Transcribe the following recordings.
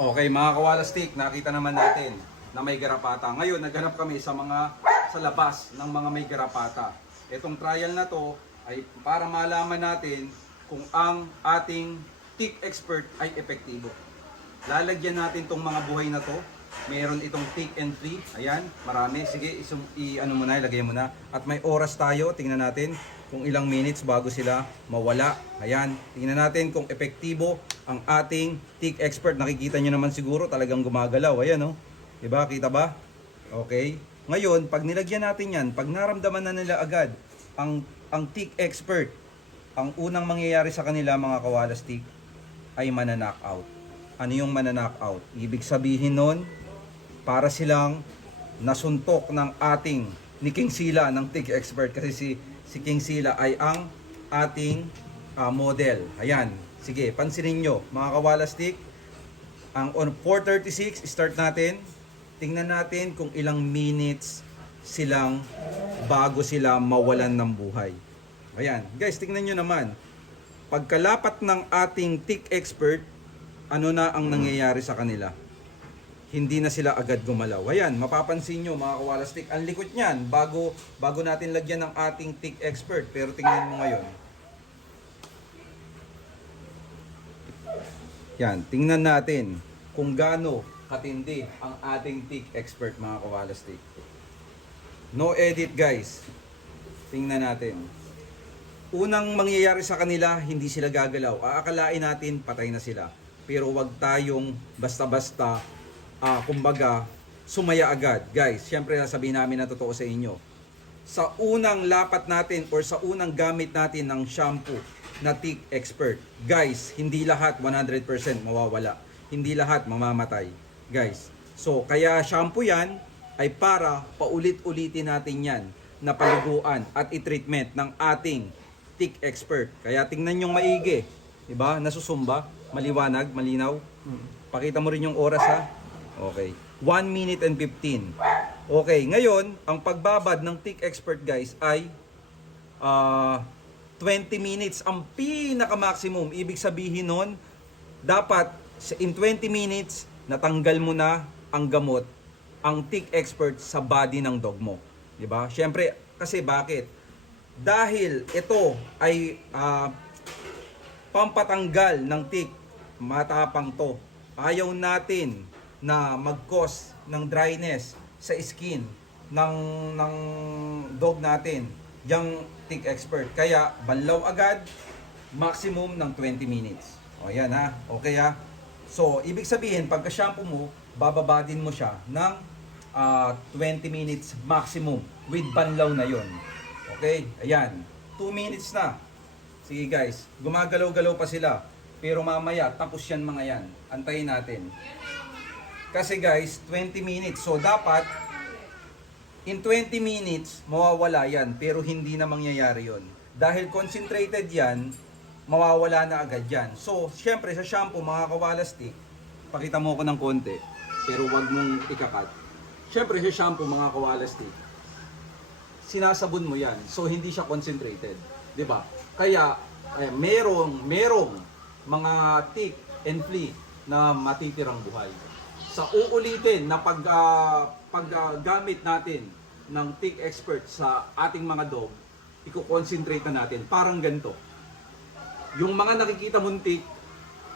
Okay, mga kawalastik, nakita naman natin na may garapata. Ngayon, naghanap kami sa labas ng mga may garapata. Itong trial na to ay para malaman natin kung ang ating tick expert ay epektibo. Lalagyan natin tong mga buhay na to. Meron itong tick and flea. Ayan, marami. Sige, ilagay mo na. At may oras tayo. Tingnan natin kung ilang minutes bago sila mawala. Ayan, tingnan natin kung epektibo ang ating tick expert. Nakikita nyo naman siguro talagang gumagalaw. Ayan, oh. Diba? Kita ba? Okay. Ngayon, pag nilagyan natin yan, pag naramdaman na nila agad ang tick expert, ang unang mangyayari sa kanila mga kawalastik ay mananockout. Ano yung mananockout? Ibig sabihin nun, para silang nasuntok ng ating ni King Sila ng tick expert, kasi si King Sila ay ang ating model. Ayan. Sige, pansinin nyo mga kawalastik. Ang on 4:36 start natin. Tingnan natin kung ilang minutes silang bago sila mawalan ng buhay. Ayan. Guys, tingnan nyo naman. Pagkalapat ng ating tick expert, ano na ang nangyayari sa kanila? Hindi na sila agad gumalaw. Ayan, mapapansin nyo mga kawalastik, ang likot niyan bago natin lagyan ng ating tick expert. Pero tingnan mo ngayon. Yan, tingnan natin kung gaano katindi ang ating tick expert mga kawalastik. No edit guys. Tingnan natin. Unang mangyayari sa kanila, hindi sila gagalaw. Aakalain natin patay na sila. Pero wag tayong basta-basta kumbaga sumaya agad. Guys, syempre sasabihin namin na totoo sa inyo. Sa unang lapat natin or sa unang gamit natin ng shampoo na tick expert, guys, hindi lahat 100% mawawala. Hindi lahat mamamatay, guys. So, kaya shampoo yan ay para paulit-ulitin natin yan na paliguan at i-treatment ng ating tick expert. Kaya tingnan yung maigi. Diba? Nasusumba, maliwanag, malinaw. Pakita mo rin yung oras ha. Okay. 1 minute and 15. Okay, ngayon, ang pagbabad ng tick expert guys ay 20 minutes. Ang pinaka-maximum. Ibig sabihin nun, dapat in 20 minutes, natanggal mo na ang gamot, ang tick expert sa body ng dog mo. Diba? Siyempre, kasi bakit? Dahil ito ay pampatanggal ng tick, matapang to. Ayaw natin na mag-cause ng dryness sa skin ng dog natin, yung tick expert. Kaya banlaw agad, maximum ng 20 minutes. O yan ha, okay ha. So, ibig sabihin, pagka shampoo mo, bababadin mo siya ng 20 minutes maximum with banlaw na yon. Okay, ayan. 2 minutes na. Sige guys, gumagalaw-galaw pa sila. Pero mamaya, tapos yan mga yan. Antayin natin. Kasi guys, 20 minutes. So dapat, in 20 minutes, mawawala yan. Pero hindi na mangyayari yon. Dahil concentrated yan, mawawala na agad yan. So, syempre sa shampoo, mga kawalastik, pakita mo ko ng konti. Pero wag mong ikakat. Syempre sa shampoo, mga kawalastik, sinasabon mo yan. So, hindi siya concentrated. 'Di ba? Kaya, merong mga tick and flea na matitirang buhay. Sa uulitin na paggamit natin ng tick expert sa ating mga dog, i-concentrate na natin. Parang ganito. Yung mga nakikita mong tick,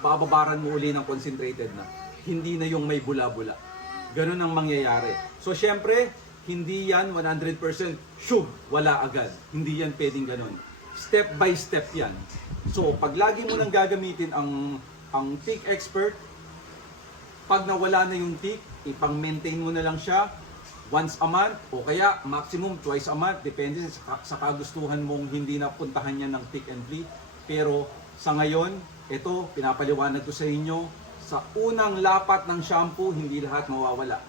bababaran mo uli ng concentrated na. Hindi na yung may bula-bula. Ganun ang mangyayari. So, syempre, hindi yan 100% shoo, wala agad. Hindi yan pwedeng ganun. Step by step yan. So, pag lagi mo nang gagamitin ang tick expert, pag nawala na yung tick, ipang-maintain mo na lang siya once a month o kaya maximum twice a month. Depende sa kagustuhan mong hindi na puntahan yan ng tick and flea. Pero sa ngayon, ito, pinapaliwanag ko sa inyo, sa unang lapat ng shampoo, hindi lahat mawawala.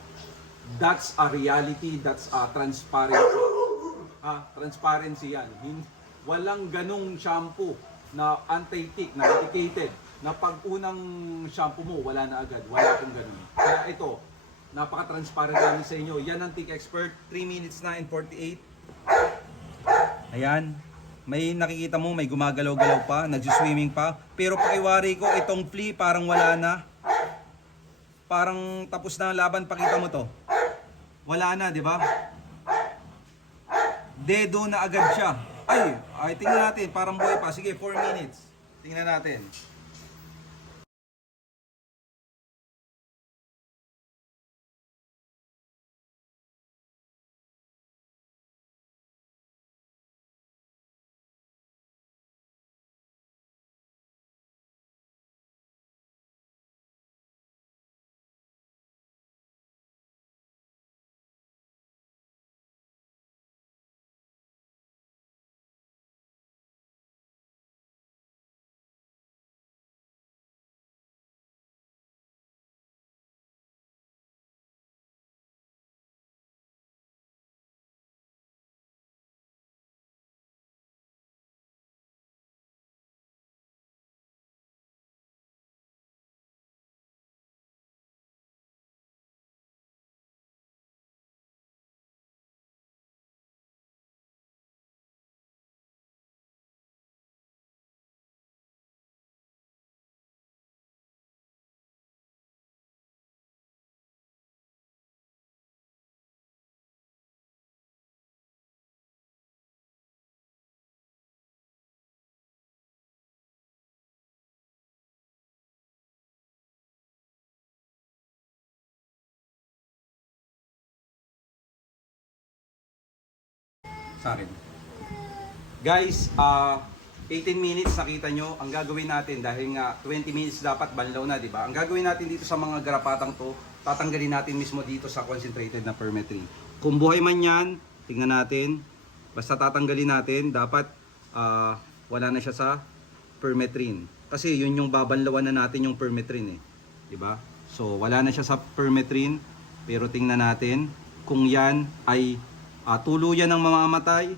That's a reality, that's a transparency. Transparency yan. Walang ganong shampoo na anti-tick, na medicated, na pag unang shampoo mo, wala na agad. Wala akong ganon. Kaya ito, napaka-transparent namin sa inyo. Yan ang tick expert. 3 minutes na and 48. Ayan. May nakikita mo, may gumagalaw-galaw pa, nagsiswimming pa. Pero pakiwari ko, itong flea parang wala na. parang tapos na ang laban, pakita mo to. Wala na, di ba? Dedo na agad siya. Ay, tingnan natin, parang buhay pa. Sige, 4 minutes. Tingnan natin. Sa akin. Guys, 18 minutes nakita nyo. Ang gagawin natin, dahil nga 20 minutes dapat banlaw na, di ba? Ang gagawin natin dito sa mga garapatang to, tatanggalin natin mismo dito sa concentrated na permethrin. Kung buhay man yan, tingnan natin. Basta tatanggalin natin, dapat wala na siya sa permethrin. Kasi yun yung babanlawan na natin yung permethrin eh. Di ba? So, wala na siya sa permethrin. Pero tingnan natin kung yan ay tuluyan ng mamamatay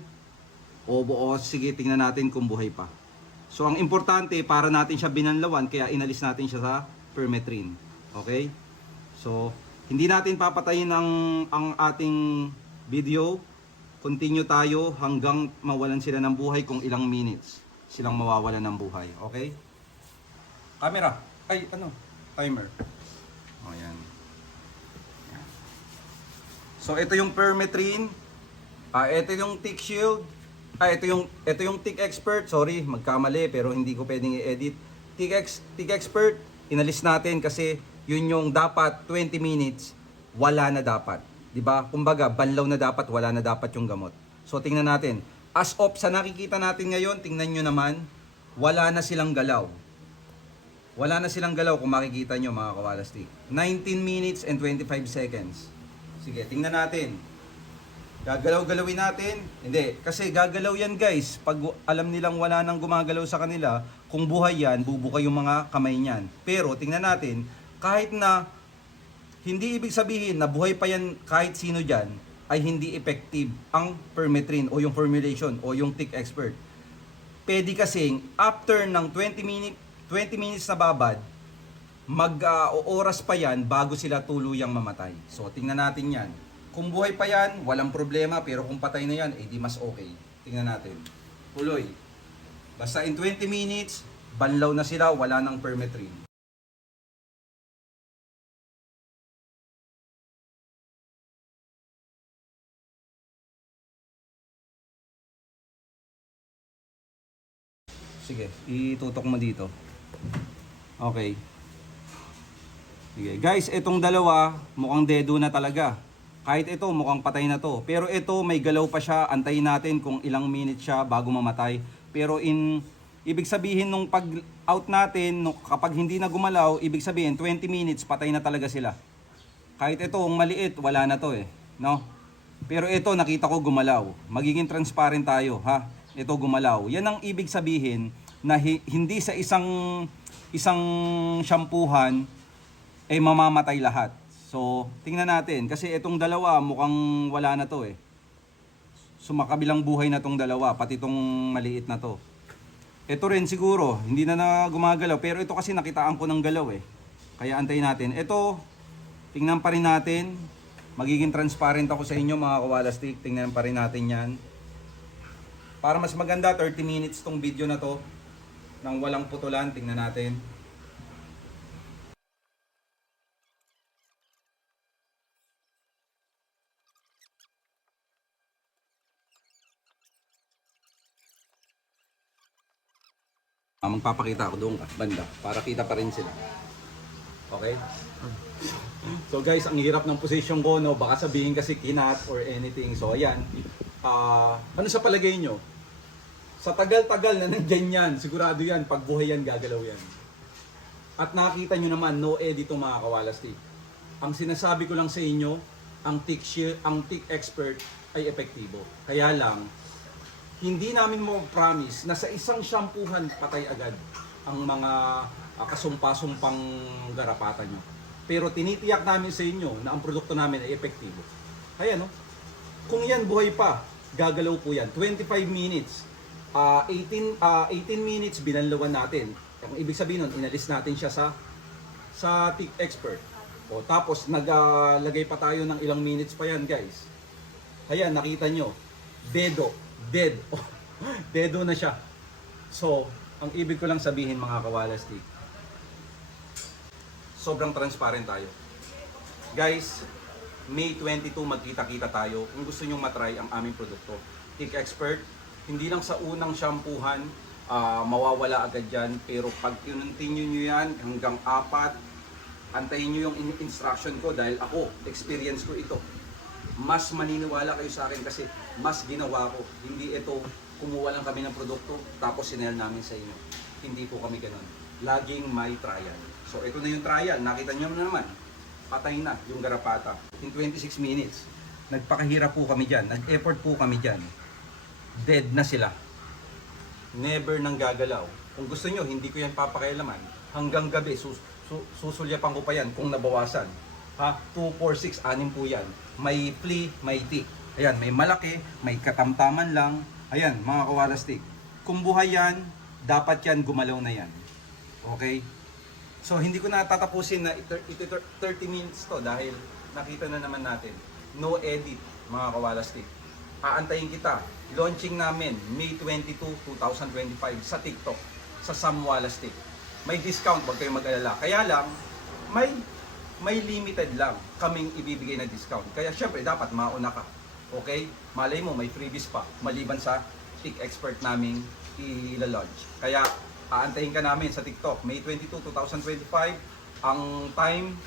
o sige, tingnan natin kung buhay pa. So ang importante, para natin siya binanlawan, kaya inalis natin siya sa permethrin. Okay? So hindi natin papatayin ang ating video. Continue tayo hanggang mawalan sila ng buhay, kung ilang minutes silang mawawalan ng buhay. Okay? Camera. Timer. O yan. So ito yung permethrin. Ito yung tick shield. Ito yung tick expert. Sorry, magkamali pero hindi ko pwedeng i-edit. Tick expert, inalis natin kasi yun yung dapat 20 minutes, wala na dapat. 'Di ba? Kumbaga, banlaw na dapat, wala na dapat yung gamot. So tingnan natin. As of sa nakikita natin ngayon, tingnan nyo naman, wala na silang galaw. Wala na silang galaw kung makikita nyo mga kawalastik. 19 minutes and 25 seconds. Sige, tingnan natin. Gagalaw-galawin natin? Hindi. Kasi gagalaw yan guys. Pag alam nilang wala nang gumagalaw sa kanila, kung buhay yan, bubuka yung mga kamay niyan. Pero tingnan natin, kahit na hindi ibig sabihin na buhay pa yan kahit sino dyan, ay hindi effective ang permethrin o yung formulation o yung tick expert. Pwede kasing after ng 20 minutes na babad, oras pa yan bago sila tuluyang mamatay. So tingnan natin yan. Kung buhay pa yan, walang problema. Pero kung patay na yan, di mas okay. Tingnan natin. Tuloy. Basta in 20 minutes, banlaw na sila, wala nang permethrin. Sige, itutok mo dito. Okay. Sige. Guys, itong dalawa, mukhang dedo na talaga. Kahit ito, mukhang patay na to. Pero ito, may galaw pa siya. Antayin natin kung ilang minutes siya bago mamatay. Pero ibig sabihin nung pag-out natin, kapag hindi na gumalaw, ibig sabihin 20 minutes, patay na talaga sila. Kahit ito, maliit, wala na to eh. No? Pero ito, nakita ko gumalaw. Magiging transparent tayo, ha? Ito gumalaw. Yan ang ibig sabihin na hindi sa isang shampoohan ay mamamatay lahat. So, tingnan natin. Kasi itong dalawa, mukhang wala na to eh. So, makabilang buhay na tong dalawa. Pati tong maliit na to. Ito rin siguro, hindi na gumagalaw. Pero ito kasi nakitaan ko ng galaw eh. Kaya antayin natin. Ito, tingnan pa rin natin. Magiging transparent ako sa inyo mga kawalastik. Tingnan pa rin natin yan. Para mas maganda, 30 minutes tong video na to. Nang walang putulan, tingnan natin. Magpapakita ako doon ka, banda, para kita pa rin sila. Okay? So guys, ang hirap ng position ko, no? Baka sabihin kasi kinat or anything. So ayan, ano sa palagay nyo? Sa tagal-tagal na nandyan yan, sigurado yan, pag buhay yan, gagalaw yan. At nakita nyo naman, no edit itong mga kawalastik. Ang sinasabi ko lang sa inyo, ang tick expert ay epektibo. Kaya lang, hindi namin mo promise na sa isang shampoohan patay agad ang mga kasumpa-sumpang garapata nyo. Pero tinitiyak namin sa inyo na ang produkto namin ay epektibo. Kaya no, kung yan buhay pa, gagalaw po yan. 25 minutes, 18 minutes binanlawan natin. Ang ibig sabihin nun, inalis natin siya sa tick expert. O, tapos naglagay pa tayo ng ilang minutes pa yan guys. Ayan, nakita nyo, dead. Dedo na siya. So, ang ibig ko lang sabihin mga kawalastik, sobrang transparent tayo. Guys, May 22 magkita-kita tayo kung gusto nyo matry ang aming produkto. Tick Expert, hindi lang sa unang shampoohan, mawawala agad yan. Pero pag continue nyo yan hanggang 4, antayin nyo yung instruction ko dahil ako, experience ko ito. Mas maniniwala kayo sa akin kasi mas ginawa ko. Hindi ito, kumuha lang kami ng produkto tapos sinel namin sa inyo. Hindi po kami ganun. Laging may trial. So ito na yung trial. Nakita nyo naman. Patay na yung garapata. In 26 minutes. Nagpakahirap po kami dyan. Nag-effort po kami dyan. Dead na sila. Never nang gagalaw. Kung gusto nyo, hindi ko yan papakailaman. Hanggang gabi, susulyapan ko pa yan kung nabawasan. 2, 4, 6, 6 po yan. May flea, may tick. Ayan, may malaki, may katamtaman lang. Ayan, mga kawalastik. Kung buhay yan, dapat yan gumalaw na yan. Okay? So, hindi ko na tatapusin na 30 minutes to dahil nakita na naman natin. No edit, mga kawalastik. Aantayin kita. Launching namin May 22, 2025 sa TikTok, sa Sam Walastik. May discount, wag kayong mag-alala. Kaya lang, may limited lang kaming ibibigay na discount. Kaya syempre dapat mauna ka. Okay? Malay mo may freebies pa maliban sa Tick Expert naming i-launch. Kaya aantayin ka namin sa TikTok May 22, 2025. Ang time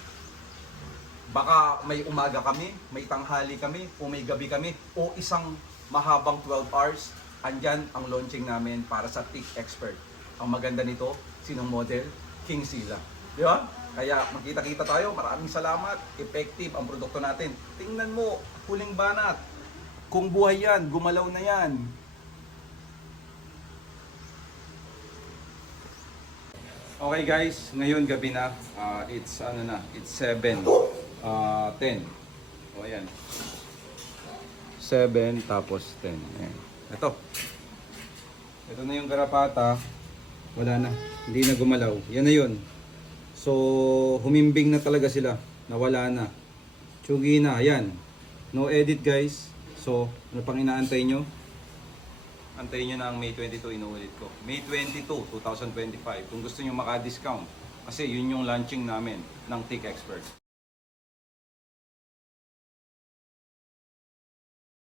baka may umaga kami, may tanghali kami, o may gabi kami, o isang mahabang 12 hours. Andyan ang launching namin para sa Tick Expert. Ang maganda nito, sinong model? King Sila. Di ba? Kaya magkita-kita tayo. Maraming salamat. Effective ang produkto natin. Tingnan mo, huling banat. Kung buhay yan, gumalaw na yan. Okay guys, ngayon gabi na. It's 7:10. O ayan. 7 tapos 10. Ayan. Ito na yung garapata. Wala na. Hindi na gumalaw. Yan na yun. So, humimbing na talaga sila. Nawala na. Tsugi na. Ayan. No edit guys. So, ano pang inaantay nyo? Antayin nyo na ang May 22 inuulit ko. May 22, 2025. Kung gusto nyo maka-discount. Kasi yun yung launching namin ng Tick Expert.